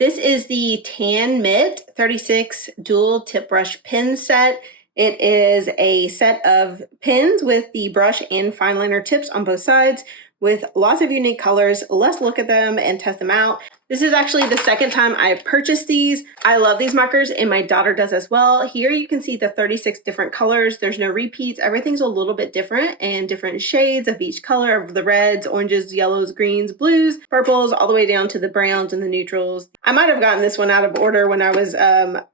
This is the Tanmit 36 dual tip brush pen set. It is a set of pins with the brush and fine liner tips on both sides with lots of unique colors. Let's look at them and test them out. This is actually the second time I've purchased these. I love these markers and my daughter does as well. Here you can see the 36 different colors. There's no repeats. Everything's a little bit different and different shades of each color of the reds, oranges, yellows, greens, blues, purples, all the way down to the browns and the neutrals. I might have gotten this one out of order when I was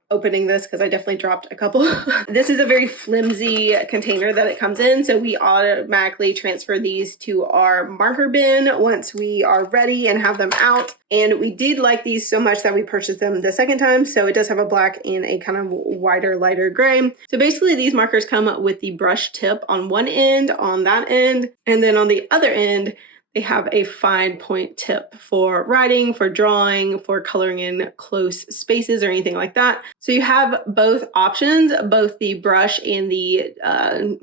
opening this because I definitely dropped a couple. This is a very flimsy container that it comes in, so we automatically transfer these to our marker bin once we are ready and have them out. And we did like these so much that we purchased them the second time. So it does have a black and a kind of wider, lighter gray. So basically these markers come with the brush tip on one end, on that end, and then on the other end, they have a fine point tip for writing, for drawing, for coloring in close spaces or anything like that. So you have both options, both the brush and the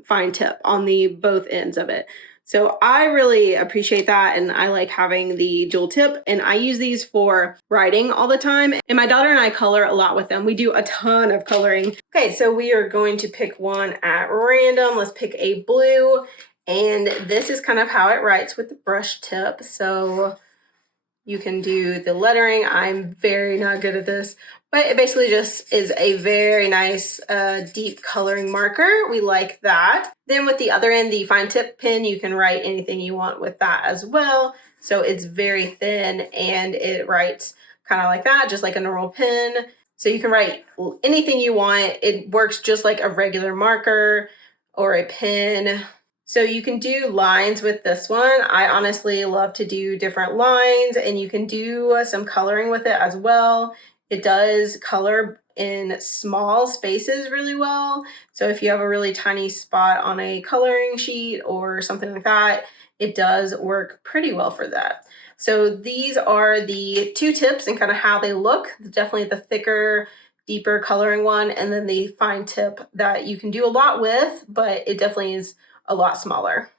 fine tip on the both ends of it. So I really appreciate that, and I like having the dual tip, and I use these for writing all the time, and my daughter and I color a lot with them. We do a ton of coloring. Okay, so we are going to pick one at random. Let's pick a blue. And this is kind of how it writes with the brush tip. So you can do the lettering. I'm very not good at this, but it basically just is a very nice deep coloring marker. We like that. Then with the other end, the fine tip pen, you can write anything you want with that as well. So it's very thin and it writes kind of like that, just like a normal pen. So you can write anything you want. It works just like a regular marker or a pen. So you can do lines with this one. I honestly love to do different lines, and you can do some coloring with it as well. It does color in small spaces really well. So if you have a really tiny spot on a coloring sheet or something like that, it does work pretty well for that. So these are the two tips and kind of how they look. Definitely the thicker, deeper coloring one, and then the fine tip that you can do a lot with, but it definitely is a lot smaller.